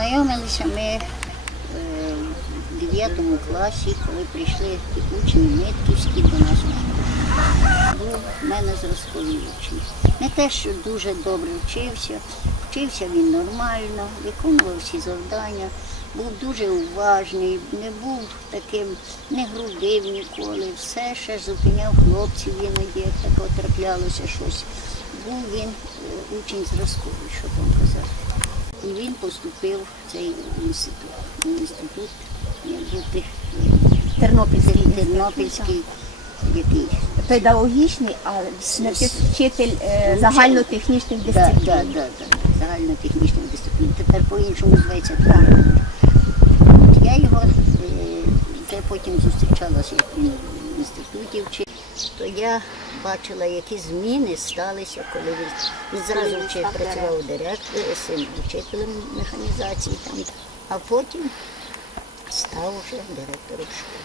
Познайомилися ми е, в 9 класі, коли прийшли учні Митківські до нас. Був в мене зразковий учень. Не те, що дуже добре вчився, вчився він нормально, виконував всі завдання, був дуже уважний, не був таким, не грубив ніколи, все ще зупиняв хлопців іноді, як тако траплялося щось. Був він е, учень зразковий, що там казати. І він поступив в цей інститут. Інститут як Тернопільський Тернопільський, який педагогічний, а не вчитель е, загальнотехнічних дисциплін. да, да, да, загальнотехнічних дисциплін. Тепер по-іншому зветься так. Я його е, вже потім зустрічалася, як він в інституті вчив. То я бачила, які зміни сталися, коли він, він зразу вчив, працював директором, син вчителем механізації там, а потім став вже директором школи.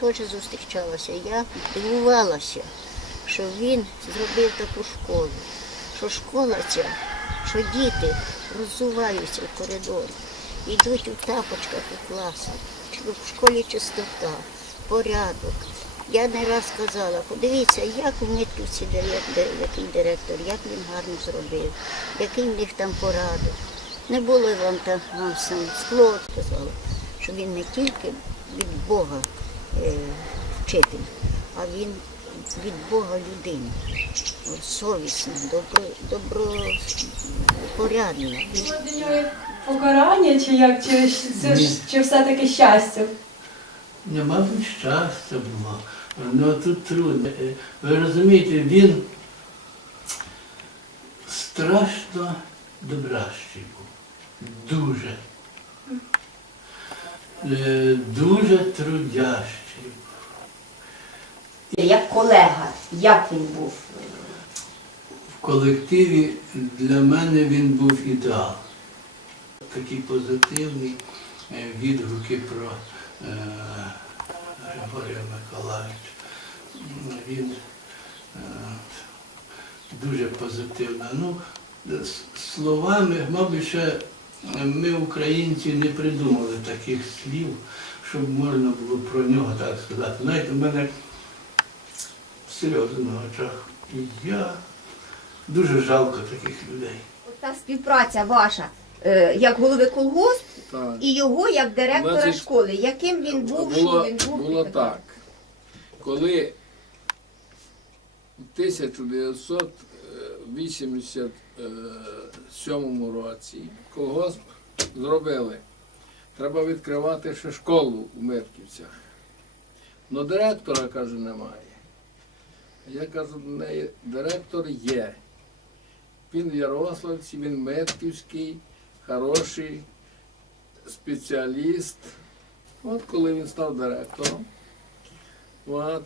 Теж зустрічалася. Я дивувалася, що він зробив таку школу, що школа ця, що діти роззуваються в коридорі, йдуть у тапочках у класи, що в школі чистота, порядок. Я не раз казала, подивіться, як в Митківці директор, який директор, як він гарно зробив, який в них там порядок. Не було вам там сам скло, сказала, що він не тільки від Бога е, вчитель, а він від Бога людина. Совісна, добро, добропорядна. Покарання, чи як, чи, це ж- чи все-таки щастя? Не, мабуть, щастя було. Ну тут трудно. Е, Ви розумієте, він страшно добращий був. Дуже. Е, Дуже трудящий. Як колега, як він був? В колективі для мене він був ідеал. Такі позитивні е, відгуки про Григорія Миколаївича. Він е, дуже позитивно. Ну, словами, мабуть, ще ми, українці, не придумали таких слів, щоб можна було про нього так сказати. Знаєте, в мене сльози на очах. Я дуже жалко таких людей. Та співпраця ваша е, як голови колгосп Так. і його як директора Значить, школи. Яким він був, було, що він був? було так. Коли в 1987 році колгосп зробили, треба відкривати ще школу у Митківцях. Но директора, каже, немає. Я кажу, до неї, директор є. Він в Ярославці, він Метківський, хороший спеціаліст. От коли він став директором, от,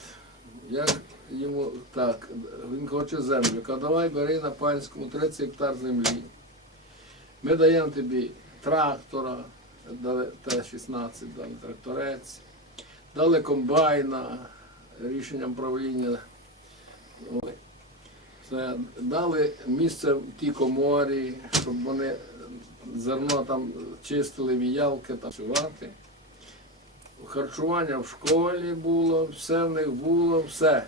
я йому так, він хоче землю. Каже, давай бери на панському 30 гектар землі. Ми даємо тобі трактора, дали Т-16, дали тракторець, дали комбайна рішенням правління. Це, дали місце в тій коморі, щоб вони зерно там чистили, віялки там працювати. Харчування в школі було, все в них було, все.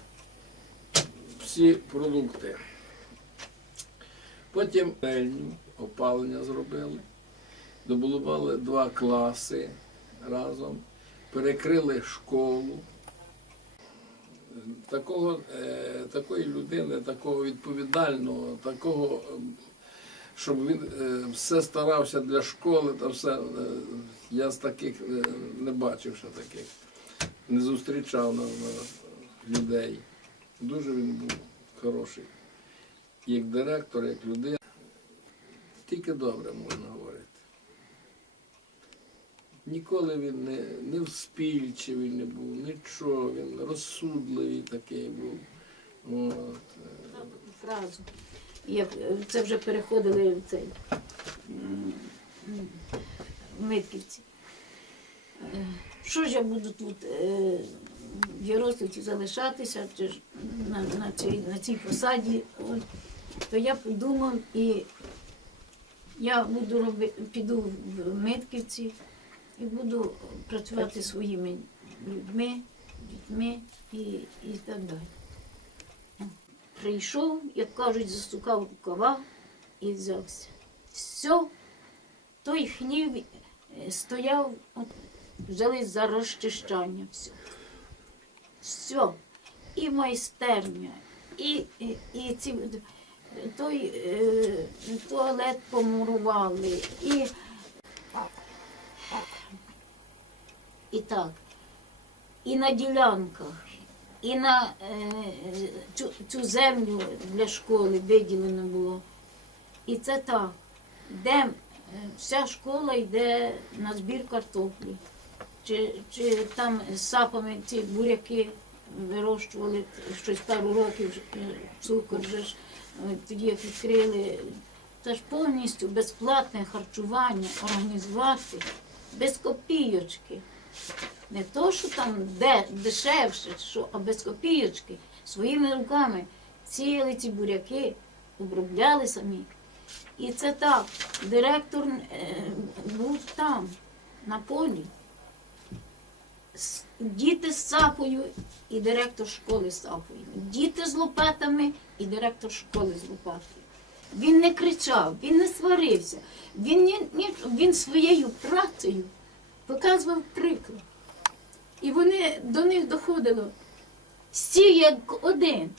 Всі продукти. Потім котельню, опалення зробили. Добудували два класи разом, перекрили школу. Такого, е, такої людини, такого відповідального, такого, щоб він е, все старався для школи та все. е, Я з таких е, не бачив ще таких, не зустрічав людей. Дуже він був хороший. Як директор, як людина. Тільки добре можна говорити. Ніколи він не, не вспільчивий не був, нічого, він розсудливий такий був. От. фразу. Як е, це вже переходили в цей Митківці. Е, Що ж я буду тут е, в Ярославці залишатися на, на, цій, на цій посаді? От. То я подумав і Я буду роби, піду в Митківці і буду працювати своїми людьми, дітьми і, і так далі. Прийшов, як кажуть, застукав рукава і взявся. Все, той хнів е, стояв, от, взяли за розчищання все. Все. І майстерня, і, і, і ці, той е, туалет помурували, і, і так, і на ділянках, і на е, цю, цю землю для школи виділено було. І це так, де е, вся школа йде на збір картоплі. Чи, чи там з сапами ці буряки вирощували щось пару років, е, цукор вже ж е, тоді як відкрили. Це ж повністю безплатне харчування організувати без копійочки. Не то, що там де дешевше, що, а без копійочки. Своїми руками сіяли ці буряки, обробляли самі. І це так. Директор е, був там, на полі. Діти з сапою і директор школи з сапою. Діти з лопатами і директор школи з лопатою. Він не кричав, він не сварився. Він, ні, ні, він своєю працею показував приклад. І вони до них доходило всі як один.